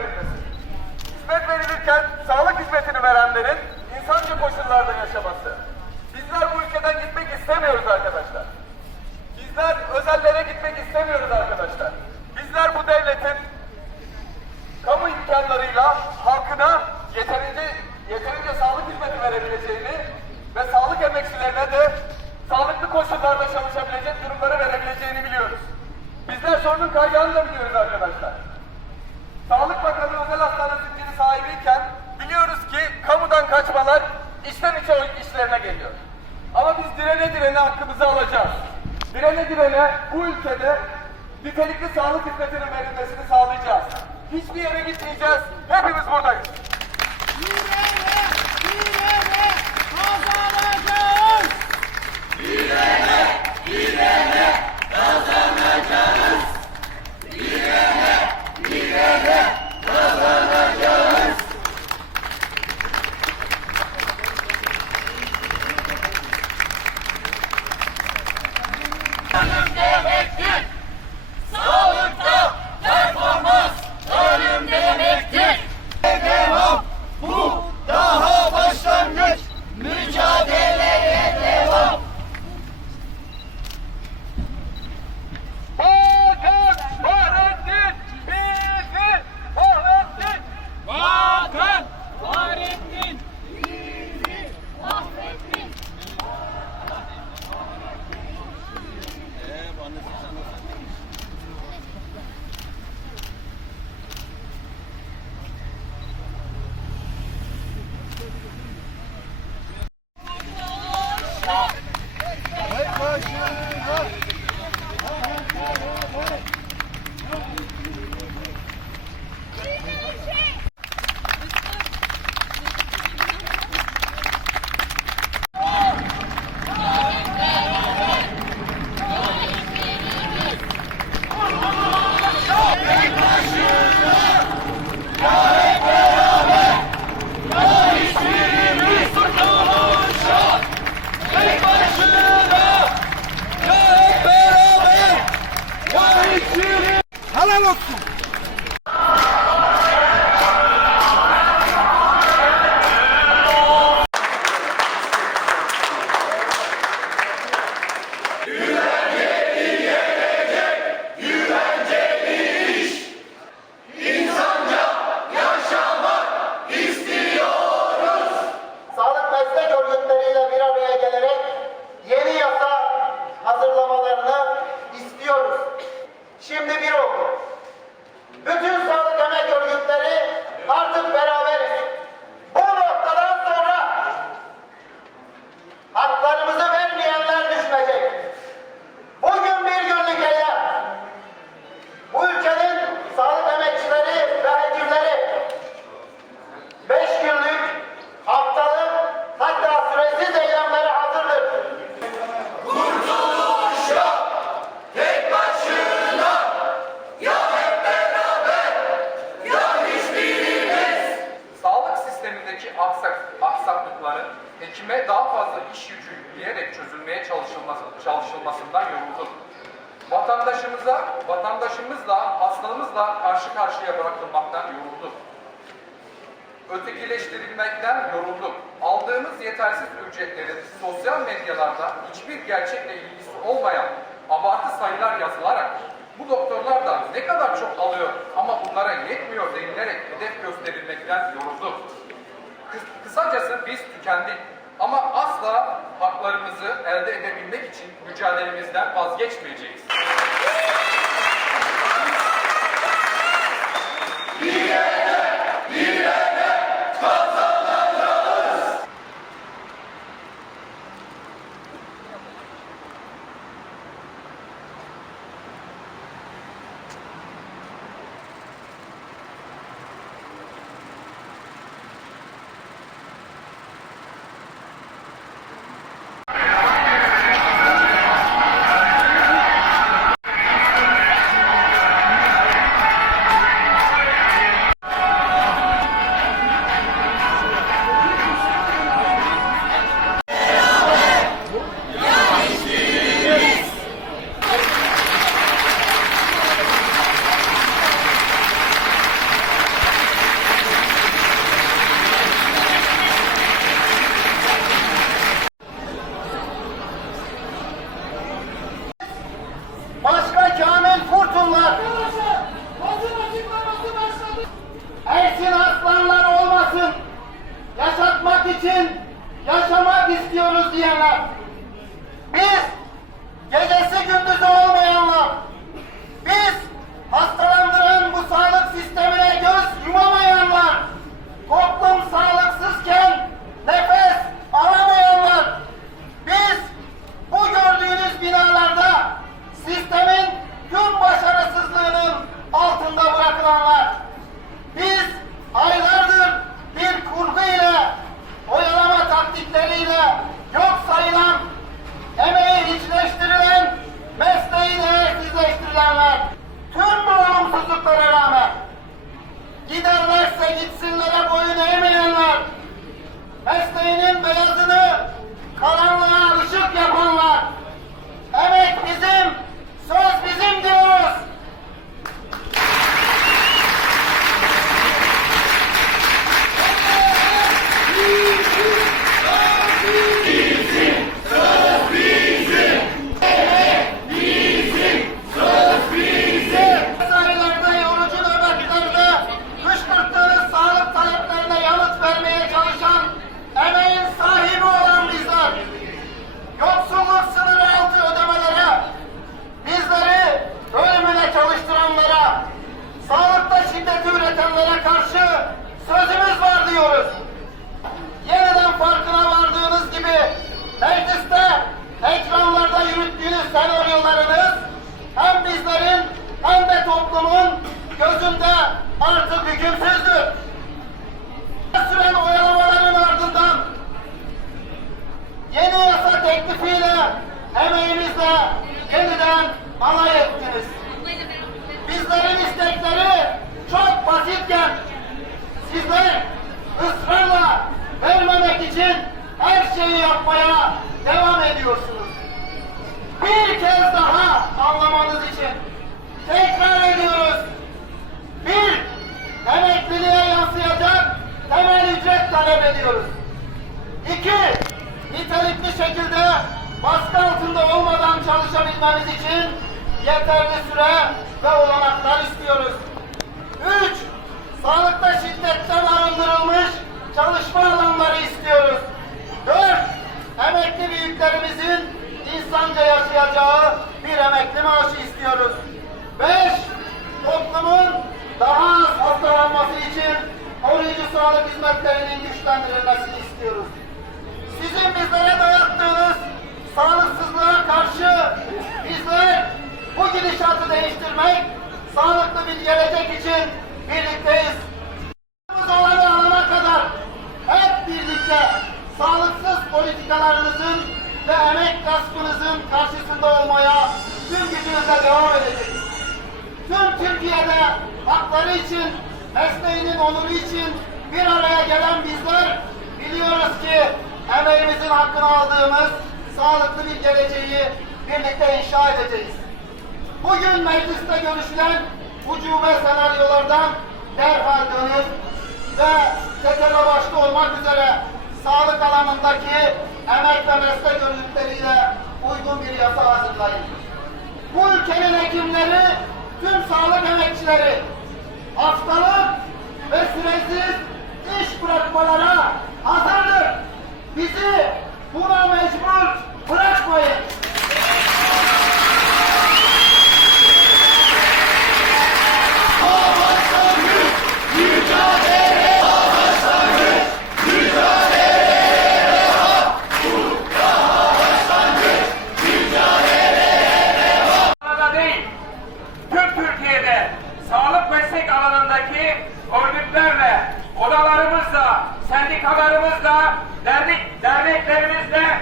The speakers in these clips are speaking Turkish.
verilmesi. Hizmet verilirken sağlık hizmetini verenlerin insanca koşullarda yaşaması. Bizler bu ülkeden gitmek istemiyoruz arkadaşlar. Bizler özellere gitmek istemiyoruz arkadaşlar. Bizler bu devletin kamu imkanlarıyla halkına yeterince yeterince sağlık hizmeti verebileceğini ve sağlık emekçilerine de sağlıklı koşullarda çalışabilecek durumları verebileceğini biliyoruz. Bizler sorunun kaynağını da biliyoruz arkadaşlar. Sağlık Bakanı özel hastane zinciri sahibiyken biliyoruz ki kamudan kaçmalar içten içe o işlerine geliyor. Ama biz direne direne hakkımızı alacağız. Direne direne bu ülkede nitelikli sağlık hizmetinin verilmesini sağlayacağız. Hiçbir yere gitmeyeceğiz. Hepimiz buradayız. Helal olsun. Aksak, aksaklıkların hekime daha fazla iş yükü yükleyerek çözülmeye çalışılması, çalışılmasından yorulduk. Vatandaşımıza, vatandaşımızla, hastalığımızla karşı karşıya bırakılmaktan yorulduk. Ötekileştirilmekten yorulduk. Aldığımız yetersiz ücretlerin sosyal medyalarda hiçbir gerçekle ilgisi olmayan abartı sayılar yazılarak bu doktorlar da ne kadar çok alıyor ama bunlara yetmiyor denilerek hedef gösterilmekten yorulduk. Kıs- Kısacası biz tükendik ama asla haklarımızı elde edebilmek için mücadelemizden vazgeçmeyeceğiz. insanlar olmasın. Yaşatmak için yaşamak istiyoruz diyenler. Biz gecesi gündüzü olmayanlar. Biz hastalandıran bu sağlık sistemine göz yumamayanlar. Toplumsal üretenlere karşı sözümüz var diyoruz. Yeniden farkına vardığınız gibi mecliste ekranlarda yürüttüğünüz senaryolarınız hem bizlerin hem de toplumun gözünde artık hükümsüzdür. Ediyoruz. İki, nitelikli şekilde baskı altında olmadan çalışabilmemiz için yeterli süre ve olanaklar istiyoruz. Tüm Türkiye'de hakları için, mesleğinin onuru için bir araya gelen bizler biliyoruz ki emeğimizin hakkını aldığımız sağlıklı bir geleceği birlikte inşa edeceğiz. Bugün mecliste görüşülen ucube senaryolardan derhal dönüp ve TTL başta olmak üzere sağlık alanındaki emek ve meslek örgütleriyle uygun bir yasa hazırlayın. Bu ülkenin hekimleri, tüm sağlık emekçileri haftalık ve süresiz iş bırakmalara hazırdır. Bizi buna mecbur bırakmayın. Adana'da değil, tüm Türkiye'de sağlık meslek alanındaki örgütlerle, odalarımızla, sendikalarımızla, dernek, derneklerimizle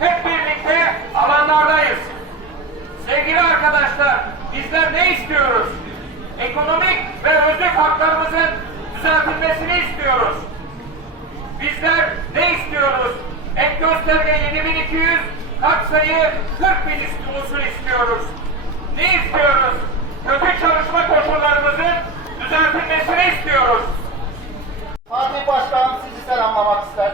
hep birlikte alanlardayız. Sevgili arkadaşlar, bizler ne istiyoruz? Ekonomik ve özlük haklarımızın düzeltilmesini istiyoruz. Bizler ne istiyoruz? Ek gösterge 7200, kat sayı 40 bin olsun istiyoruz. Ne istiyoruz? düzeltilmesini istiyoruz. Fatih Başkanım sizi selamlamak ister.